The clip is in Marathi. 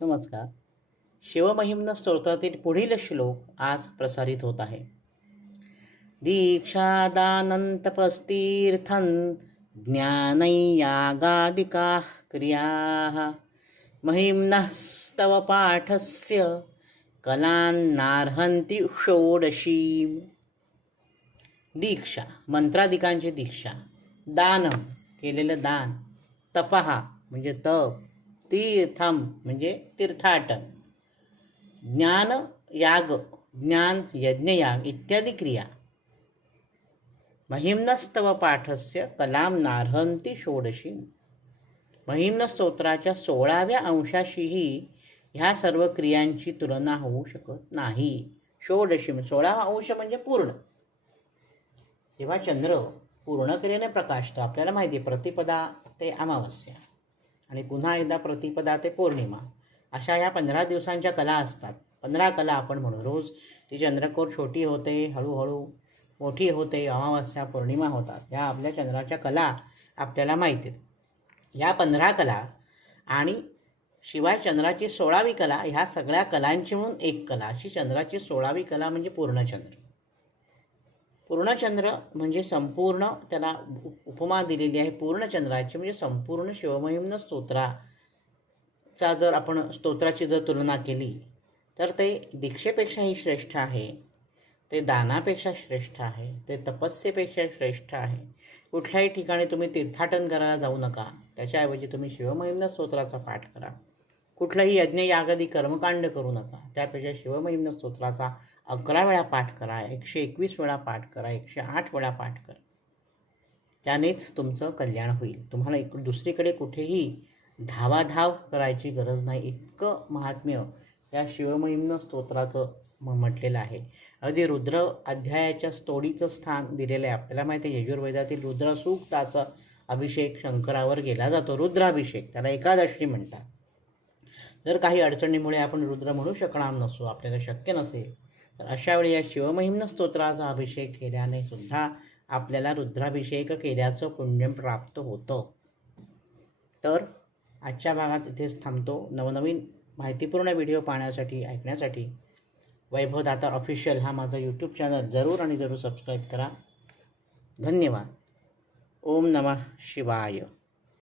नमस्कार. शिवमहिम्न स्तोत्रातील पुढील श्लोक आज प्रसारित होत आहे. दीक्षादानंतपस्तीर्थं ज्ञानैयागादिकाः क्रियाः महिम्नस्तव पाठस्य कलान्नार्हन्ति षोडशीम्. दीक्षा मंत्रादिकांची दीक्षा, दानं केलेलं दान, तपहा म्हणजे तप, तीर्थम म्हणजे तीर्थाटन, ज्ञान याग ज्ञान यज्ञयाग इत्यादी क्रिया, महिम्नस्तव पाठस्य कलाम नार्हन्ति षोडशी. महिम्न स्तोत्राच्या 16व्या अंशाशीही ह्या सर्व क्रियांची तुलना होऊ शकत नाही. षोडशी 16वा अंश म्हणजे पूर्ण. जेव्हा चंद्र पूर्ण क्रियेने प्रकाशतो, आपल्याला माहिती आहे प्रतिपदा ते अमावस्या आणि पुन्हा एकदा प्रतिपदा ते पौर्णिमा, अशा ह्या 15 दिवसांच्या कला असतात. 15 कला आपण म्हणू. रोज ती चंद्रकोर छोटी होते, हळूहळू मोठी होते, अमावस्या पौर्णिमा होतात. ह्या आपल्या चंद्राच्या कला आपल्याला माहिती आहेत. ह्या 15 कला आणि शिवाय चंद्राची 16वी कला, ह्या सगळ्या कलांची म्हणून एक कला, अशी चंद्राची 16वी कला म्हणजे पूर्णचंद्र. पूर्णचंद्र म्हणजे संपूर्ण, त्याला उपमा दिलेली आहे पूर्णचंद्राची, म्हणजे संपूर्ण शिवमहिम्न स्तोत्राचा जर आपण स्तोत्राची जर तुलना केली तर ते दीक्षेपेक्षाही श्रेष्ठ आहे, ते दानापेक्षा श्रेष्ठ आहे, ते तपस्येपेक्षा श्रेष्ठ आहे. कुठल्याही ठिकाणी तुम्ही तीर्थाटन करायला जाऊ नका, त्याच्याऐवजी तुम्ही शिवमहिम्न स्तोत्राचा पाठ करा. कुठलंही यज्ञ यागादी कर्मकांड करू नका, त्यापेक्षा शिवमहिम्न स्तोत्राचा 11 वेळा पाठ करा, 121 वेळा पाठ करा, 108 वेळा पाठ करा. त्यानेच तुमचं कल्याण होईल. तुम्हाला दुसरीकडे कुठेही धावाधाव करायची गरज नाही. इतकं महात्म्य या शिवमहिम्न स्तोत्राचं म्हटलेलं आहे. अगदी रुद्र अध्यायाच्या स्तोडीचं स्थान दिलेलं आहे. आपल्याला माहिती आहे यजुर्वेदातील रुद्र सूक्ताचा अभिषेक शंकरावर केला जातो. रुद्राभिषेक, त्याला एकादशी म्हणतात. जर काही अडचणीमुळे आपण रुद्र म्हणू शकणार नसू, आपल्याला शक्य नसेल, तर अशा वेळी या शिवमहिम्न स्तोत्राचा अभिषेक केल्याने सुद्धा आपल्याला रुद्राभिषेक केल्याचं पुण्य प्राप्त होतं. तर आजच्या भागात इथेच थांबतो. नवनवीन माहितीपूर्ण व्हिडिओ पाहण्यासाठी, ऐकण्यासाठी वैभव दातार ऑफिशियल हा माझा यूट्यूब चॅनल जरूर आणि जरूर सबस्क्राईब करा. धन्यवाद. ओम नमः शिवाय.